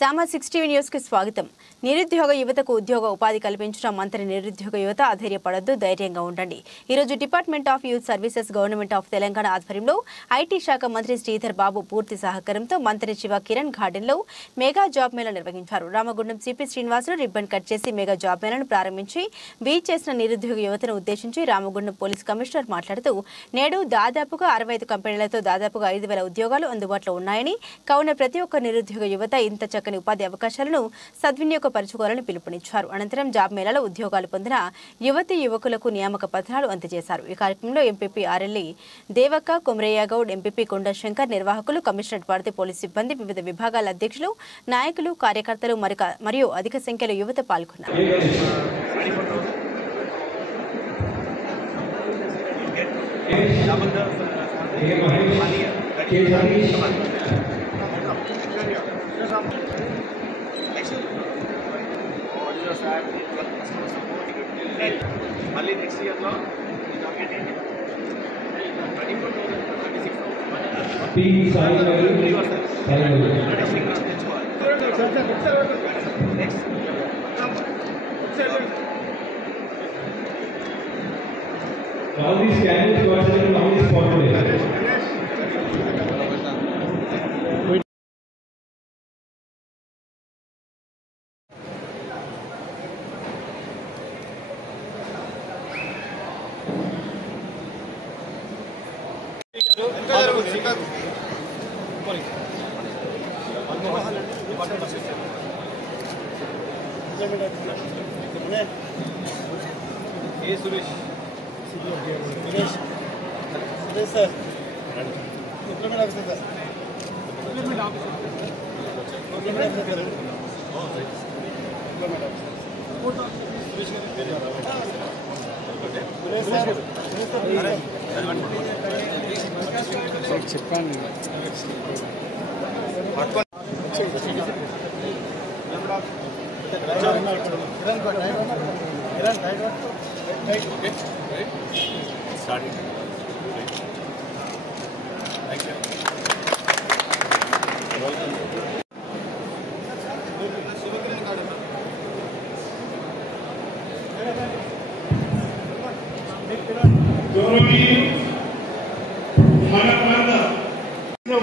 సామా 6 TV news కి స్వాగతం. నిరుద్యోగ యువతకు ఉద్యోగ ఉపాధి కల్పించడం మంత్రి నిరుద్యోగ యువత అధైర్యపడొద్దు, ధైర్యంగా ఉండండి. ఈ రోజు department of youth services government of Telangana ఆధ్వర్యంలో ఐటీ శాఖ మంత్రి శ్రీధర్ బాబు పూర్తి సహకారంతో మంత్రి శివ కిరణ్ గార్డెన్ లో మెగా జాబ్ మేళా నిర్వహించారు. Ramagundam CP Srinivasulu ribbon cut చేసి మెగా జాబ్ మేళాను ప్రారంభించి వీచ్ చేసిన నిరుద్యోగ యువతను ఉద్దేశించి రామగుండం పోలీస్ కమిషనర్ మాట్లాడుతూ నేడు దాదాపుగా 65 కంపెనీలతో దాదాపుగా 5,000 ఉద్యోగాలు అందుబాటులో ఉన్నాయని, కావున ప్రతి ఒక్క నిరుద్యోగ యువత ఇంత చక్కని ఉపాధి అవకాశాలను సద్వినియోగపరచుకోవాలని పిలుపునిచ్చారు. అనంతరం జాబ్ మేళాలో ఉద్యోగాలు పొందిన యువతి యువకులకు నియామక పత్రాలు అందజేశారు. ఈ కార్యక్రమంలో MPP RLE Devakka, Komaraiah Goud, MPP Konda Shankar, నిర్వాహకులు, కమిషనర్ భారతి పోలీస్ సిబ్బంది, వివిధ విభాగాల అధ్యక్షులు, నాయకులు, కార్యకర్తలు మరియు అధిక సంఖ్యలో యువత పాల్గొన్నారు. మళ్ళీ నెక్స్ట్ ఇయర్లో all these candidates who are sitting on this spot. Suresh sir implement officer sir implement officer చెప్పండి.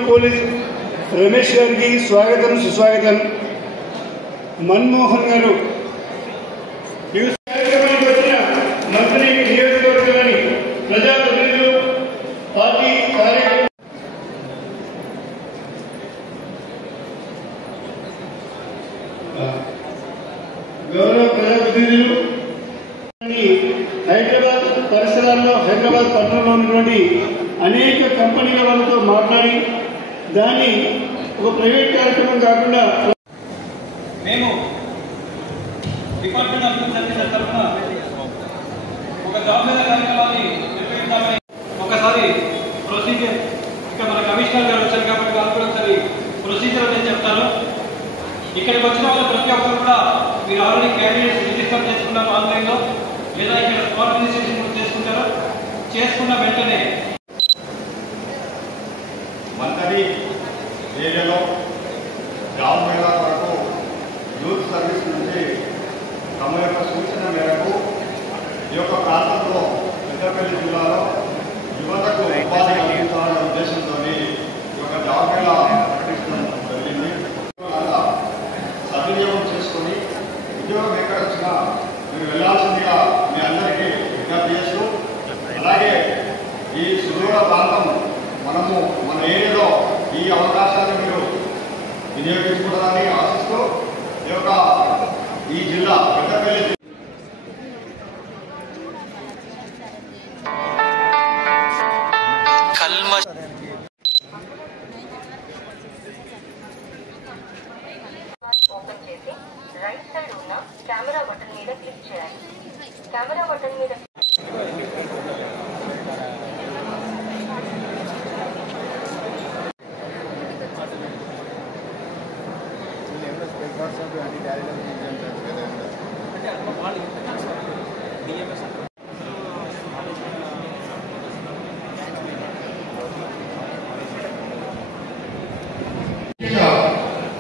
పోలీస్ రమేష్ గారికి స్వాగతం, సుస్వాగతం. మన్మోహన్ గారు కార్యక్రమానికి వచ్చిన మంత్రి, నియోజకవర్గాన్ని ప్రజాప్రతినిధులు, పార్టీ కార్యకర్తలు, గౌరవ ప్రజాప్రతినిధులు, హైదరాబాద్ పరిసరాల్లో, హైదరాబాద్ పట్టణంలో ఉన్నటువంటి అనేక కంపెనీల వాళ్ళతో మాట్లాడి దాన్ని ఒక ప్రైవేట్ కార్యక్రమం కాకుండా మేము డిపార్ట్మెంట్ ఆఫ్ సర్వీసెస్ తరఫున ఒక జాబ్ మేళా కార్యక్రమాన్ని నిర్వహించాలని ఒకసారి ప్రొసీజర్, ఇక్కడ మన కమిషనర్ గారు వచ్చారు కాబట్టి వాళ్ళు కూడా ఒకసారి ప్రొసీజర్ అనేది చెప్తారు. ఇక్కడికి వచ్చిన వాళ్ళు ప్రతి ఒక్కరు కూడా మీరు ఆల్రెడీ క్యాండిడేట్స్ రిజిస్టర్ చేసుకున్నారు ఆన్లైన్లో, లేదా ఇక్కడ స్పాట్ రిజిస్ట్రేషన్ కూడా చేసుకుంటారు. చేసుకున్న వెంటనే మంత్రి ఏరియాలో జాబ్ మేళా వరకు యూత్ సర్వీస్ నుంచి తమ యొక్క సూచన మేరకు ఈ యొక్క ప్రాంతంలో పెద్దపల్లి జిల్లాలో యువతకు ఉపాధి కలిగించాలనే ఉద్దేశంతో ఈ యొక్క జాబ్ మేళా ప్రకటించడం జరిగింది. సద్వినియోగం చేసుకొని ఉద్యోగం ఎక్కడ వచ్చినా మీరు వెళ్లాల్సిందిగా మీ అందరికీ విజ్ఞప్తి చేస్తూ, అలాగే ఈ సుదూర ప్రాంతం మనము మన ఏరియాలో ఈ అవకాశాన్ని మీరు వినియోగించుకోవడాన్ని ఆశిస్తూ ఈ జిల్లా పెద్దపల్లి ఓపెన్ చేసి రైట్ సైడ్ ఉన్న కెమెరా బటన్ మీద క్లిక్ చేయాలి. కెమెరా బటన్ మీద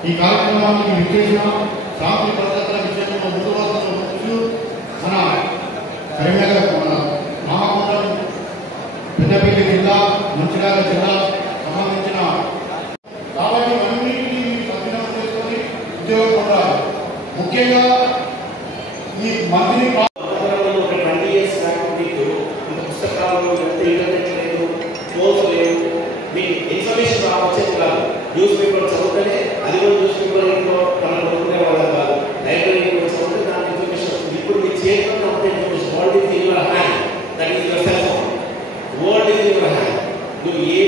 ఈ కార్యక్రమానికి విచ్చేసిన శాంతి భద్రతల విషయంలో ముందు వస్తున్న మన కరీంనగర్ మన మహామండలం పెద్దపల్లి జిల్లా మంచిర్యాల జిల్లా సంబంధించిన కాబట్టి అన్నింటినీ సద్వినియోగం చేసుకొని ఉద్యోగం పొందాలి. ముఖ్యంగా ఈ మంత్రిని 20 years బ్యాక్ మీకు పుస్తకాలు ఇంటర్నెట్ లేదు, ఫోన్స్ లేవు, మీకు ఇన్ఫర్మేషన్ వచ్చేది కాదు. న్యూస్ పేపర్ చదివితేనే అది కూడా న్యూస్ పేపర్ ఇంట్లో మనం కొనుక్కునే వాళ్ళం కాదు. లైబ్రరీ చదివితే దాని ఇన్ఫర్మేషన్ వస్తుంది. ఇప్పుడు మీ చేతిలో ఉంటే information world is in your hand, that is your cell phone. World is in your hand. నువ్వు ఏ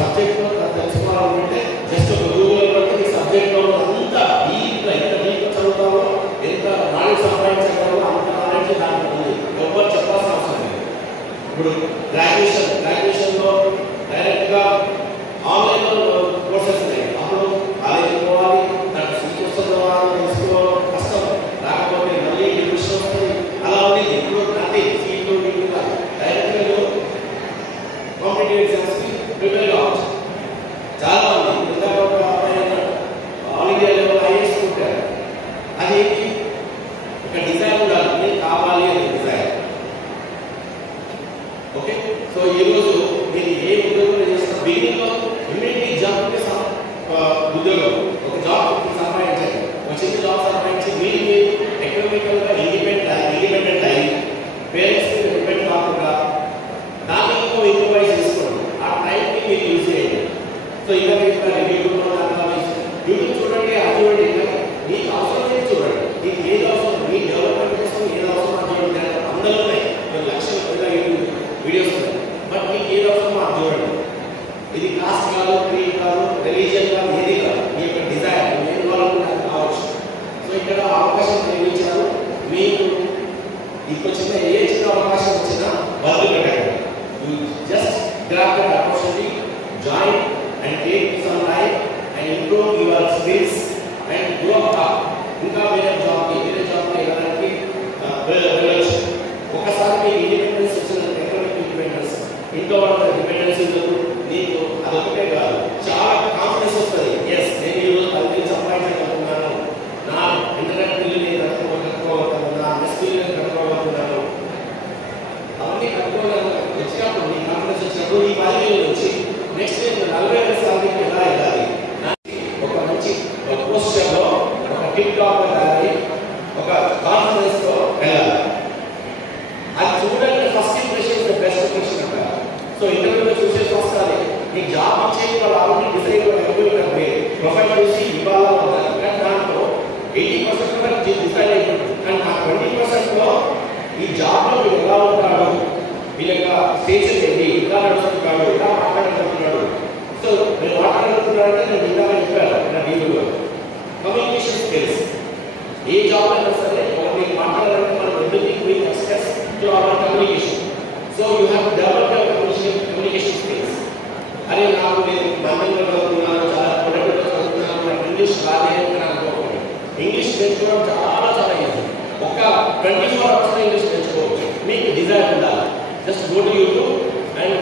సబ్జెక్ట్లో తెలుసుకోవాలంటే జస్ట్ ఒక గూగుల్ బట్టి ఈ సబ్జెక్ట్లో అంతా డీప్గా ఎంత డీప్గా చదువుతావో, ఎంత నాలెడ్జ్ సంపాదించగలవో అంత నాలెడ్జ్ దాంట్లో ఉంది. ఎవరు చెప్పాల్సిన అవసరం లేదు. ఇప్పుడు గ్రాడ్యుయేషన్లో డైరెక్ట్గా ఆన్లైన్లో కోర్సెస్ ఉన్నాయి. అప్పుడు కాలేజీకి పోవాలి, దాంట్లో సీట్ వస్తుందో తెలుసుకోవడం కష్టం, లేకపోతే మళ్ళీ డివిషన్ వస్తుంది. అలా ఉంది. ఇప్పుడు అదే సీట్లు డైరెక్ట్గా కాంపిటేటివ్ ఎగ్జామ్స్కి ప్రిపేర్ కావచ్చు. చాలా మంది ఆల్ ఇండియా లెవెల్ ఐఏఎస్ ఉంటారు. అదేంటి ఒక డిజైన్ ఉండాలి, నేను కావాలి అనే డిజైన్. ఓకే, సో ఈరోజు మీరు ఏ ఉద్యోగం చేస్తున్నా బిగినింగ్లో ఇమ్మీడియట్లీ జాబ్ ఉద్యోగం ఒక జాబ్ సంపాదించండి. ఒక చిన్న జాబ్ సంపాదించి మీరు ఎకనామికల్గా ఇండిపెండెంట్ అయ్యి పేరెంట్స్కి డిపెండ్ కాకుండా దాన్ని ఇంప్రూవైజ్ చేసుకోండి. ఆ టైంకి మీరు యూజ్ చేయండి. సో ఇంకా యూట్యూబ్ చూడండి, అది చూడండి, మీకు అవసరం లేదు చూడండి. మీకు ఏది అవసరం, మీ డెవలప్మెంట్ కోసం ఏది అవసరం అది చూడండి. అందరూ ఉన్నాయి, లక్షల వీడియోస్ ఉన్నాయి. బట్ మీకు ఏది అవసరమో అది చూడండి. ఇది కాస్ట్ కాదు, క్రీడ్ కాదు, రిలీజియన్ కాదు, ఏది కాదు. మీ యొక్క డిజైర్ ఏది వాళ్ళకు కావచ్చు. సో ఇక్కడ అవకాశం నిర్మించారు. మీకు ఇప్పుడు ఏ చిన్న అవకాశం వచ్చినా బదులు పెట్టండి. You just grab that opportunity, join and take some time and improve your skills and grow up. ఇంకా వేరే జాబ్కి వెళ్ళడానికి వెళ్ళచ్చు. ఒకసారి మీకు ఇండిపెండెన్స్ వచ్చిన ఎకనామిక్ ఇండిపెండెన్స్, ఇంట్లో వాళ్ళ డిపెండెన్స్ ఉండదు. నీకు అదొకటే కాదు, చాలా కాన్ఫిడెన్స్ వస్తుంది. ఎస్, నేను ఈరోజు 10 సంపాదించగలుగుతున్నాను, నా ఇంటర్నెట్ బిల్లు నేను కట్టుకోగలుగుతున్నాను, నా మెస్ బిల్లు నేను కట్టుకోగలుగుతున్నాను. అవన్నీ కట్టుకోగలను వచ్చినప్పుడు నీ కాన్ఫిడెన్స్ వచ్చినప్పుడు ఈ 10,000 వచ్చి నెక్స్ట్ నేను 40,000 సాలరీకి ఎలా వెళ్ళాలి, ఒక మంచి పొజిషన్లో ఒక టిప్ టాప్ వెళ్ళాలి, ఒక కాన్ఫిడెన్స్తో వెళ్ళాలి. అది చూడండి. First impression is the best impression అంటారు. సో ఇంటర్వ్యూలో చూసే చూస్తాను నీకు జాబ్ ఇచ్చేది వాళ్ళు ఆల్రెడీ డిసైడ్ అయిపోయినట్టే ప్రొఫైల్ చూసి ఇవ్వాలా ఉండాలి. కానీ దాంట్లో 80% కూడా డిసైడ్ అయిపోతుంది. కానీ ఆ 20%లో ఈ జాబ్లో మీరు ఎలా ఉంటాడు, వీళ్ళ యొక్క స్టేషన్ ఏంటి, ఇలా నడుస్తున్నాడు, ఇలా మాట్లాడగలుగుతున్నాడు. సో మీరు మాట్లాడగలుగుతున్నాడంటే నేను ఇంకా చెప్పాను నా వీడియోలో కమ్యూనికేషన్ స్కిల్స్. ఏ జాబ్ అయినా సరే మీరు మాట్లాడాలంటే మనం everything we express to our communication. So you have develop your communication skills. అరే నాకు నేను మందంగా చదువుతున్నాను, చాలా పొడగొట్టు చదువుతున్నాను, నాకు ఇంగ్లీష్ రాలేదు అనుకోకండి. ఇంగ్లీష్ నేర్చుకోవడం చాలా చాలా ఈజీ. ఒక 24 hours ఇంగ్లీష్ నేర్చుకోవచ్చు. మీకు డిజైర్ ఉండాలి. Just go to YouTube and